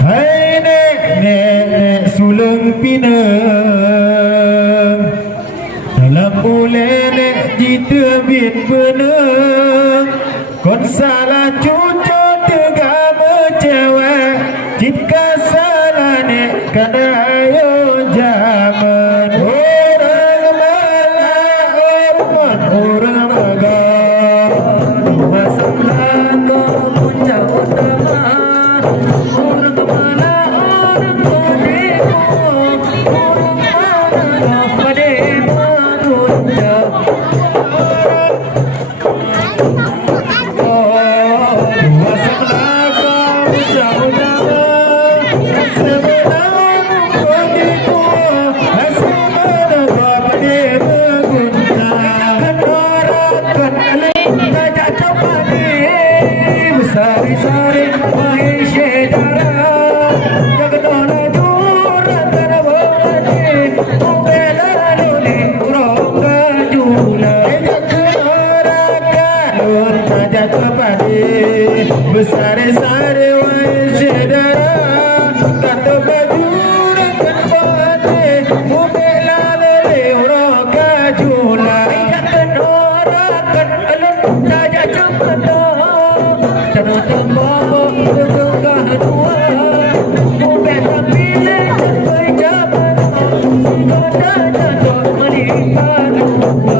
Hai nek sulung pinang dalam bulan nek jita bin benang kon salah cucu tegama cewek jika salah nek kada ayo zaman orang malah orang raga dua sebelah kau puncak utama orang kepala orang kodeko orang mana pada manusia Sari-sari mahishe dara jagdona jura tanabani ubela luni uronga jula jakara kalun raja kapadi besar-sari mahishe dara kata bajura kanpati ubela luni uronga jula jakdona kalun raja kapadi Tembak bertengah dua Mungkin tapi lepas jabat Kota jatuh menimpan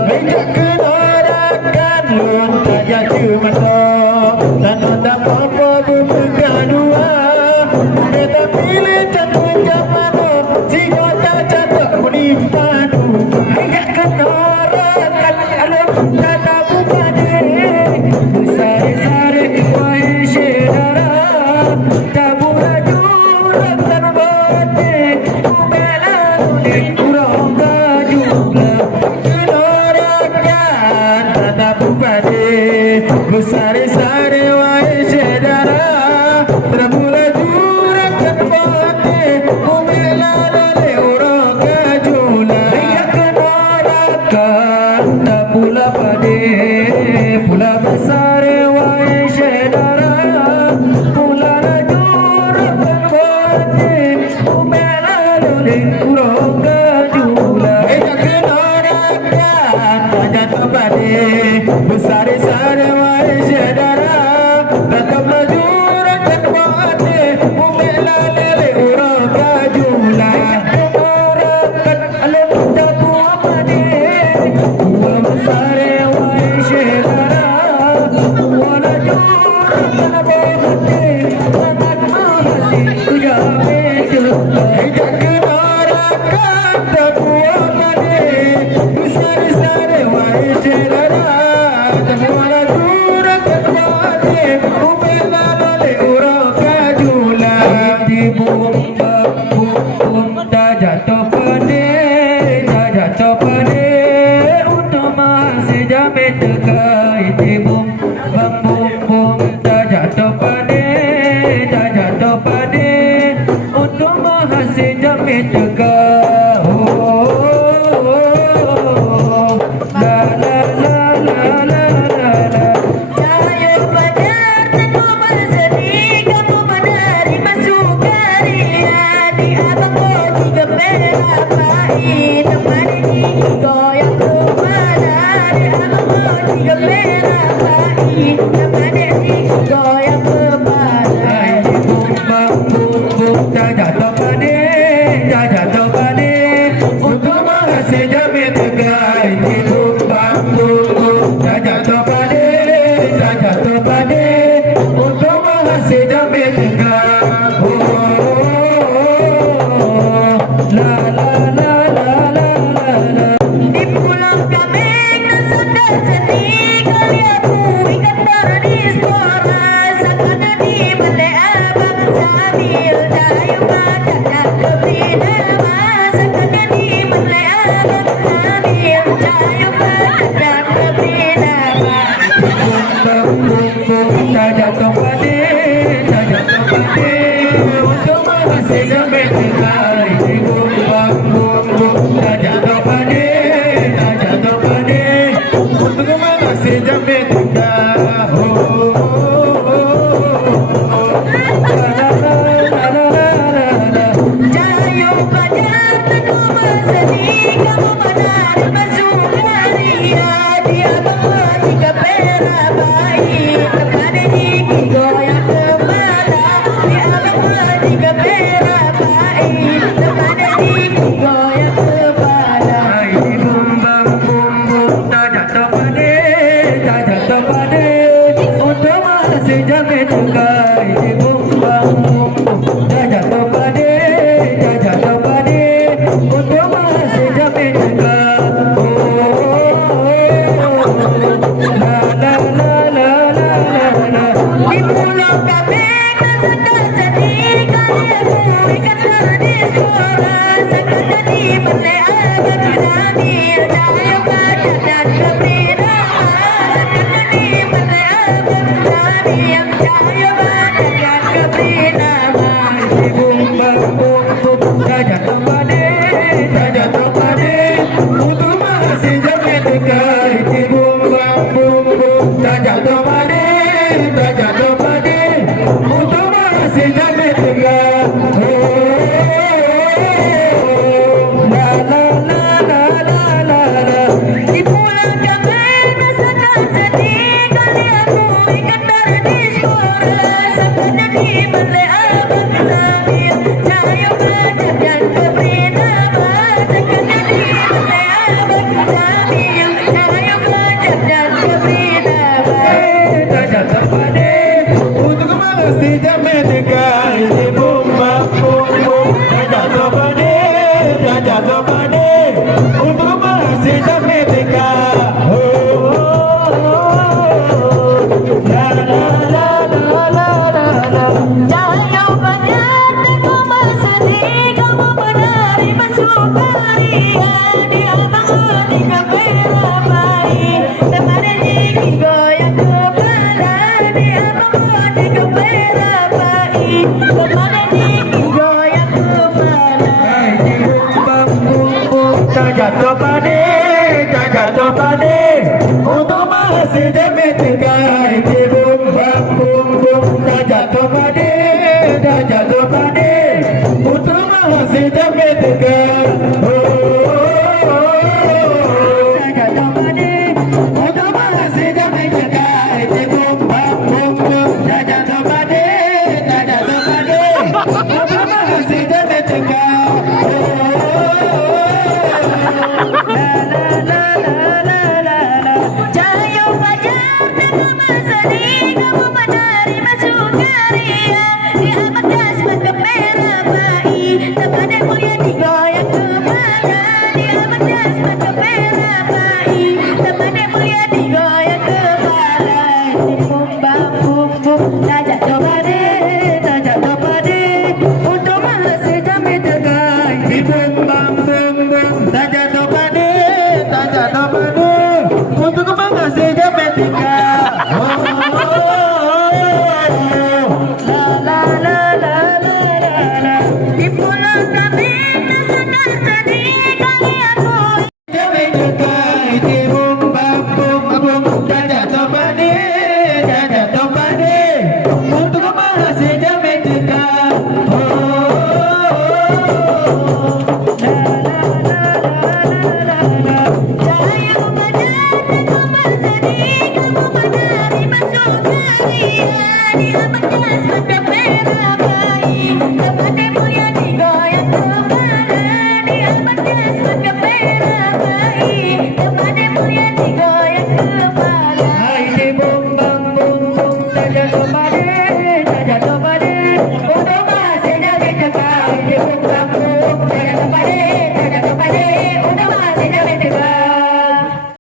Hejak kenarakan Lontar jatuh mata Dan hendak apa berpegah dua Tetapi jatuh jabat Si kota jatuh menimpan Hejak kenarakan Lontar jatuh pada Besar-besar Besar-besar wahai saudara Termula jurakan bate Umela lale orang kajula Ya kenarakan Tak pula pade Pula besar wahai saudara Pula jurakan bate Umela lale orang kajula Ya kenarakan Tak jatuh pade Besar-besar wahai saudara Datang lajur akan bate Umela lele orang kajula Kenarakan alam jatuh amane Dua besar wahai saudara Dua lajur akan bate Sangat mahasih tuja betul Hejak kenarakan jatuh amane Besar-besar wahai saudara Tengwala jurakan bate Umela lale orang kajula Di bum dah jatuh pada Dah jatuh pada Untuk masih jamin dekai Di bum dah jatuh pada Dah jatuh pada Untuk masih jamin dekai La la la la la la Cahaya fajar teguh bersedih Kamu menerima sukaria Di abangku juga merah pahit Tempat ini goyang kemana Di abangku juga merah pahit Tempat ini goyang kemana Bum dah jatuh pada Dah jatuh pada Untuk masih jamin dekai Bum dah jatuh pada Dah jatuh pada Untuk masih jamin dekai La la la la la la la Di pulau kami sudah sedih Kaliaku ikat manis boras Sakana di balai abang sambil dayu mata dan lebih nama Sakana di balai abang sambil dayu mata dan lebih nama Bum dah jatuh pada Dah jatuh pada masih damai tegak. La la la la la la la. Di pulang karena sedang sedih, kalian ikat dari suara sampai di balai abang sambil cahaya belajar dan keberitahuan sampai di balai abang sambil cahaya belajar dan keberitahuan. Raja terpade untuk masih damai tegak. Ibu bapu raja terpade untuk masih damai tegak. La la la la la la la. Cahaya belajar teguh bersedih, kamu menerima sukaria di abang hati keberapai. Teman dingin goyang kepala di abang hati keberapai. Teman dingin goyang kepala. Jatuh pade untuk masih damai tegak. Bum bam bum bum jatuh pade untuk masih damai tegak. Jatuh pade untuk masih damai tegak. Bum bam bum bum jatuh pade untuk masih damai tegak. Cahaya fajar teguh bersedih, kamu menerima sukaria di abad kasmat kemerahan.